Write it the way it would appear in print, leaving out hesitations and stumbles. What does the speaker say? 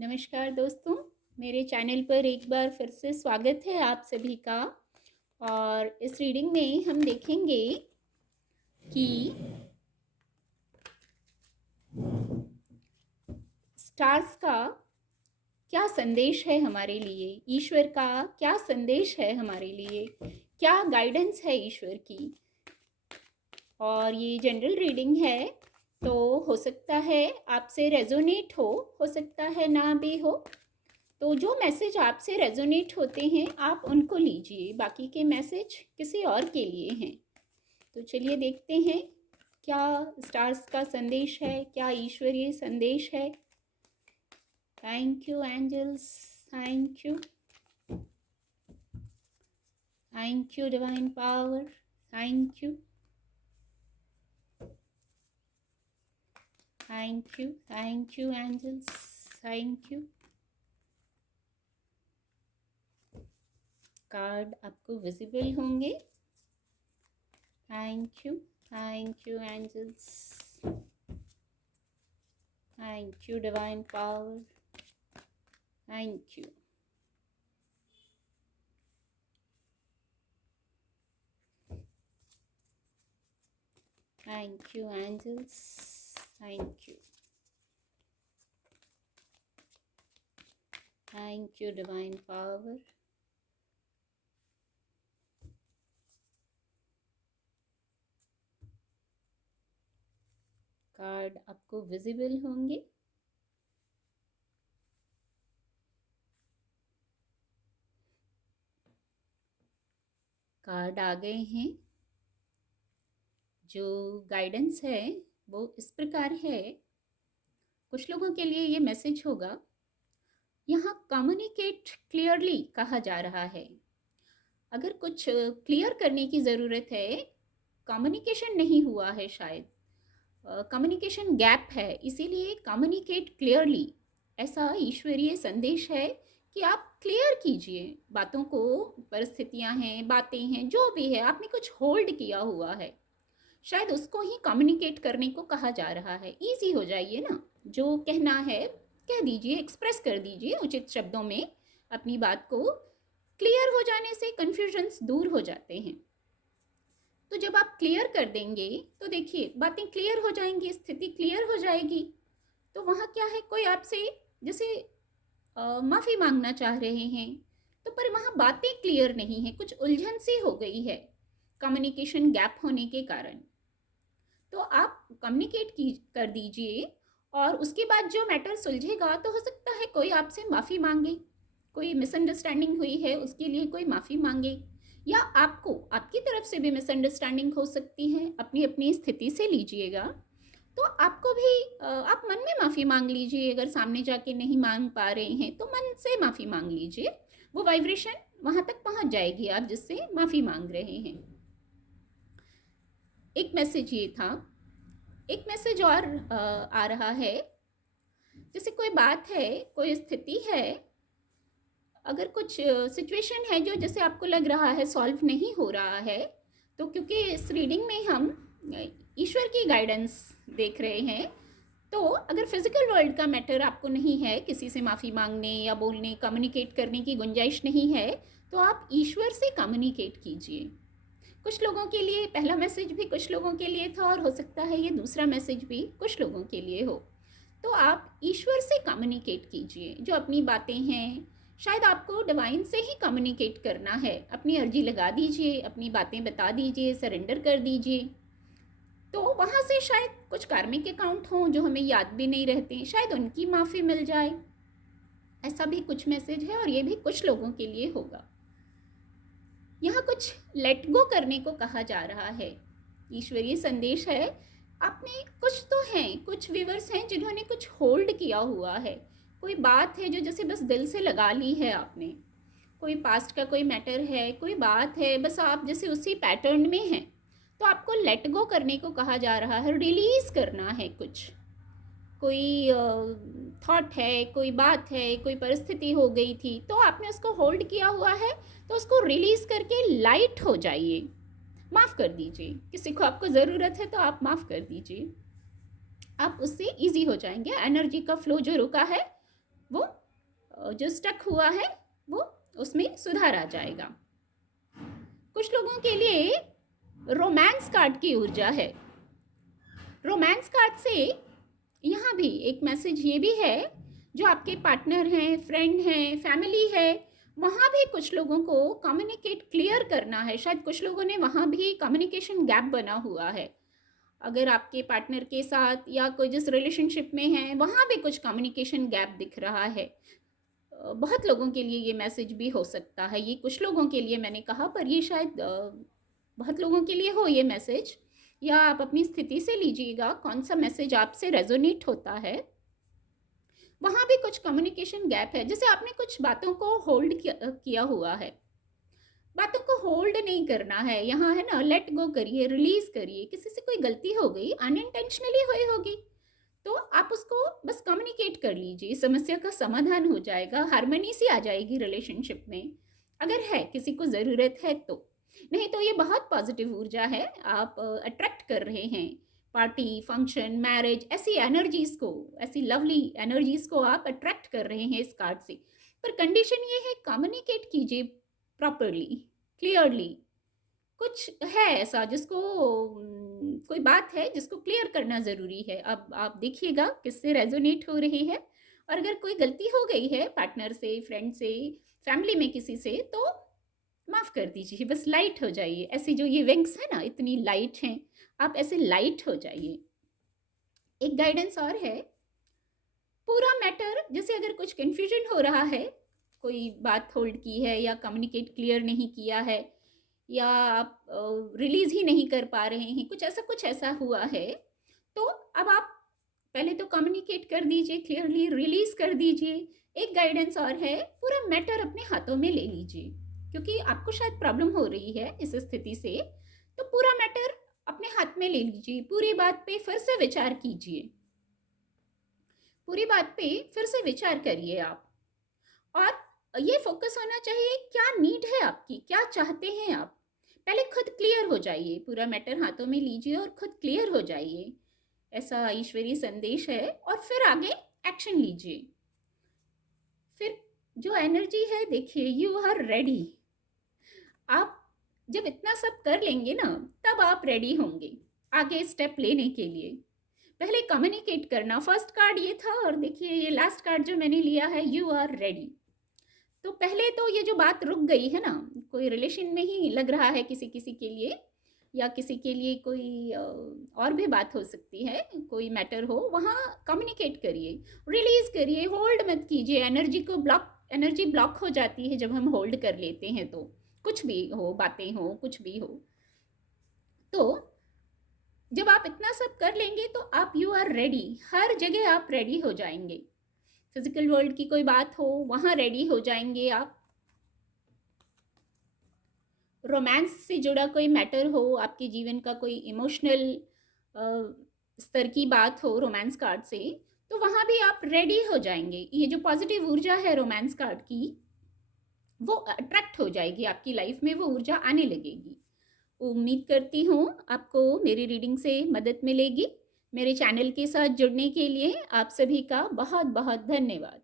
नमस्कार दोस्तों, मेरे चैनल पर एक बार फिर से स्वागत है आप सभी का। और इस रीडिंग में हम देखेंगे कि स्टार्स का क्या संदेश है हमारे लिए, ईश्वर का क्या संदेश है हमारे लिए, क्या गाइडेंस है ईश्वर की। और ये जनरल रीडिंग है, तो हो सकता है आपसे रेजोनेट हो सकता है ना भी हो। तो जो मैसेज आपसे रेजोनेट होते हैं आप उनको लीजिए, बाकी के मैसेज किसी और के लिए हैं। तो चलिए देखते हैं क्या स्टार्स का संदेश है, क्या ईश्वरीय संदेश है। Thank you angels, thank you, thank you divine power, thank you, thank you angels, thank you. Card आपको विजिबल होंगे। Thank you angels, thank you divine power, thank you. Thank you angels, thank you, thank you divine power, card आपको visible होंगे। Card आ गए हैं। जो guidance है वो इस प्रकार है। कुछ लोगों के लिए ये मैसेज होगा, यहाँ कम्युनिकेट क्लियरली कहा जा रहा है। अगर कुछ क्लियर करने की ज़रूरत है, कम्युनिकेशन नहीं हुआ है, शायद कम्युनिकेशन गैप है, इसीलिए कम्युनिकेट क्लियरली ऐसा ईश्वरीय संदेश है कि आप क्लियर कीजिए बातों को। परिस्थितियां हैं, बातें हैं, जो भी है, आपने कुछ होल्ड किया हुआ है, शायद उसको ही कम्युनिकेट करने को कहा जा रहा है। इजी हो जाइए ना, जो कहना है कह दीजिए, एक्सप्रेस कर दीजिए उचित शब्दों में अपनी बात को। क्लियर हो जाने से कन्फ्यूजन्स दूर हो जाते हैं। तो जब आप क्लियर कर देंगे तो देखिए बातें क्लियर हो जाएंगी, स्थिति क्लियर हो जाएगी। तो वहाँ क्या है, कोई आपसे जैसे माफ़ी मांगना चाह रहे हैं, तो पर वहाँ बातें क्लियर नहीं है, कुछ उलझन सी हो गई है कम्युनिकेशन गैप होने के कारण। तो आप कम्युनिकेट कर दीजिए और उसके बाद जो मैटर सुलझेगा, तो हो सकता है कोई आपसे माफ़ी मांगे, कोई मिसअंडरस्टैंडिंग हुई है उसके लिए कोई माफ़ी मांगे, या आपको आपकी तरफ से भी मिसअंडरस्टैंडिंग हो सकती है। अपनी अपनी स्थिति से लीजिएगा। तो आपको भी आप मन में माफ़ी मांग लीजिए। अगर सामने जाके नहीं मांग पा रहे हैं तो मन से माफ़ी मांग लीजिए, वो वाइब्रेशन वहाँ तक पहुँच जाएगी आप जिससे माफ़ी मांग रहे हैं। एक मैसेज ये था। एक मैसेज और आ रहा है, जैसे कोई बात है, कोई स्थिति है, अगर कुछ सिचुएशन है जो जैसे आपको लग रहा है सॉल्व नहीं हो रहा है, तो क्योंकि इस रीडिंग में हम ईश्वर की गाइडेंस देख रहे हैं, तो अगर फिजिकल वर्ल्ड का मैटर आपको नहीं है, किसी से माफ़ी मांगने या बोलने, कम्युनिकेट करने की गुंजाइश नहीं है, तो आप ईश्वर से कम्युनिकेट कीजिए। कुछ लोगों के लिए पहला मैसेज भी कुछ लोगों के लिए था, और हो सकता है ये दूसरा मैसेज भी कुछ लोगों के लिए हो। तो आप ईश्वर से कम्युनिकेट कीजिए। जो अपनी बातें हैं, शायद आपको डिवाइन से ही कम्युनिकेट करना है, अपनी अर्जी लगा दीजिए, अपनी बातें बता दीजिए, सरेंडर कर दीजिए। तो वहाँ से शायद कुछ कार्मिक अकाउंट हों जो हमें याद भी नहीं रहते, शायद उनकी माफ़ी मिल जाए। ऐसा भी कुछ मैसेज है, और ये भी कुछ लोगों के लिए होगा। यहाँ कुछ लेट गो करने को कहा जा रहा है, ईश्वरीय संदेश है। आपने कुछ तो हैं, कुछ व्यूवर्स हैं जिन्होंने कुछ होल्ड किया हुआ है। कोई बात है जो जैसे बस दिल से लगा ली है आपने, कोई पास्ट का कोई मैटर है, कोई बात है, बस आप जैसे उसी पैटर्न में हैं। तो आपको लेट गो करने को कहा जा रहा है, रिलीज़ करना है कुछ। कोई थॉट है, कोई बात है, कोई परिस्थिति हो गई थी, तो आपने उसको होल्ड किया हुआ है, तो उसको रिलीज़ करके लाइट हो जाइए। माफ़ कर दीजिए, किसी को आपको ज़रूरत है तो आप माफ़ कर दीजिए, आप उससे इजी हो जाएंगे। एनर्जी का फ्लो जो रुका है वो जो स्टक हुआ है वो उसमें सुधार आ जाएगा। कुछ लोगों के लिए रोमांस कार्ड की ऊर्जा है। रोमांस कार्ड से यहाँ भी एक मैसेज ये भी है, जो आपके पार्टनर हैं, फ्रेंड हैं, फैमिली है, वहाँ भी कुछ लोगों को कम्युनिकेट क्लियर करना है। शायद कुछ लोगों ने वहाँ भी कम्युनिकेशन गैप बना हुआ है। अगर आपके पार्टनर के साथ या कोई जिस रिलेशनशिप में है वहाँ भी कुछ कम्युनिकेशन गैप दिख रहा है। बहुत लोगों के लिए ये मैसेज भी हो सकता है। ये कुछ लोगों के लिए मैंने कहा, पर ये शायद बहुत लोगों के लिए हो ये मैसेज। या आप अपनी स्थिति से लीजिएगा कौन सा मैसेज आपसे रेजोनेट होता है। वहाँ भी कुछ कम्युनिकेशन गैप है, जैसे आपने कुछ बातों को होल्ड किया हुआ है। बातों को होल्ड नहीं करना है, यहाँ है ना, लेट गो करिए, रिलीज करिए। किसी से कोई गलती हो गई, अनइंटेंशनली हुई होगी, तो आप उसको बस कम्युनिकेट कर लीजिए, समस्या का समाधान हो जाएगा, हार्मनी सी आ जाएगी रिलेशनशिप में, अगर है किसी को ज़रूरत है तो। नहीं तो ये बहुत पॉजिटिव ऊर्जा है, आप अट्रैक्ट कर रहे हैं पार्टी, फंक्शन, मैरिज, ऐसी एनर्जीज को, ऐसी लवली एनर्जीज को आप अट्रैक्ट कर रहे हैं इस कार्ड से। पर कंडीशन ये है, कम्युनिकेट कीजिए प्रॉपरली, क्लियरली। कुछ है ऐसा जिसको कोई बात है जिसको क्लियर करना ज़रूरी है। अब आप देखिएगा किससे रेजोनेट हो रही है, और अगर कोई गलती हो गई है पार्टनर से, फ्रेंड से, फैमिली में किसी से, तो माफ़ कर दीजिए, बस लाइट हो जाइए। ऐसी जो ये विंग्स है ना, इतनी लाइट हैं, आप ऐसे लाइट हो जाइए। एक गाइडेंस और है, पूरा मैटर, जैसे अगर कुछ कन्फ्यूजन हो रहा है, कोई बात होल्ड की है या कम्युनिकेट क्लियर नहीं किया है, या आप रिलीज़ ही नहीं कर पा रहे हैं, कुछ ऐसा हुआ है, तो अब आप पहले तो कम्युनिकेट कर दीजिए क्लियरली, रिलीज़ कर दीजिए। एक गाइडेंस और है, पूरा मैटर अपने हाथों में ले लीजिए, क्योंकि आपको शायद प्रॉब्लम हो रही है इस स्थिति से, तो पूरा मैटर अपने हाथ में ले लीजिए। पूरी बात पे फिर से विचार कीजिए, पूरी बात पे फिर से विचार करिए आप, और ये फोकस होना चाहिए क्या नीड है आपकी, क्या चाहते हैं आप। पहले खुद क्लियर हो जाइए, पूरा मैटर हाथों में लीजिए और खुद क्लियर हो जाइए, ऐसा ईश्वरीय संदेश है, और फिर आगे एक्शन लीजिए। फिर जो एनर्जी है, देखिए, यू आर रेडी। आप जब इतना सब कर लेंगे ना, तब आप रेडी होंगे आगे स्टेप लेने के लिए। पहले कम्युनिकेट करना, फर्स्ट कार्ड ये था, और देखिए ये लास्ट कार्ड जो मैंने लिया है, यू आर रेडी। तो पहले तो ये जो बात रुक गई है ना, कोई रिलेशन में ही लग रहा है किसी किसी के लिए, या किसी के लिए कोई और भी बात हो सकती है, कोई मैटर हो, वहाँ कम्युनिकेट करिए, रिलीज़ करिए, होल्ड मत कीजिए। एनर्जी ब्लॉक हो जाती है जब हम होल्ड कर लेते हैं, तो कुछ भी हो, बातें हो, कुछ भी हो। तो जब आप इतना सब कर लेंगे तो आप यू आर रेडी, हर जगह आप रेडी हो जाएंगे। फिजिकल वर्ल्ड की कोई बात हो, वहाँ रेडी हो जाएंगे आप। रोमांस से जुड़ा कोई मैटर हो, आपके जीवन का कोई इमोशनल स्तर की बात हो रोमांस कार्ड से, तो वहाँ भी आप रेडी हो जाएंगे। ये जो पॉजिटिव ऊर्जा है रोमांस कार्ड की, वो अट्रैक्ट हो जाएगी आपकी लाइफ में, वो ऊर्जा आने लगेगी। उम्मीद करती हूँ आपको मेरी रीडिंग से मदद मिलेगी। मेरे चैनल के साथ जुड़ने के लिए आप सभी का बहुत बहुत धन्यवाद।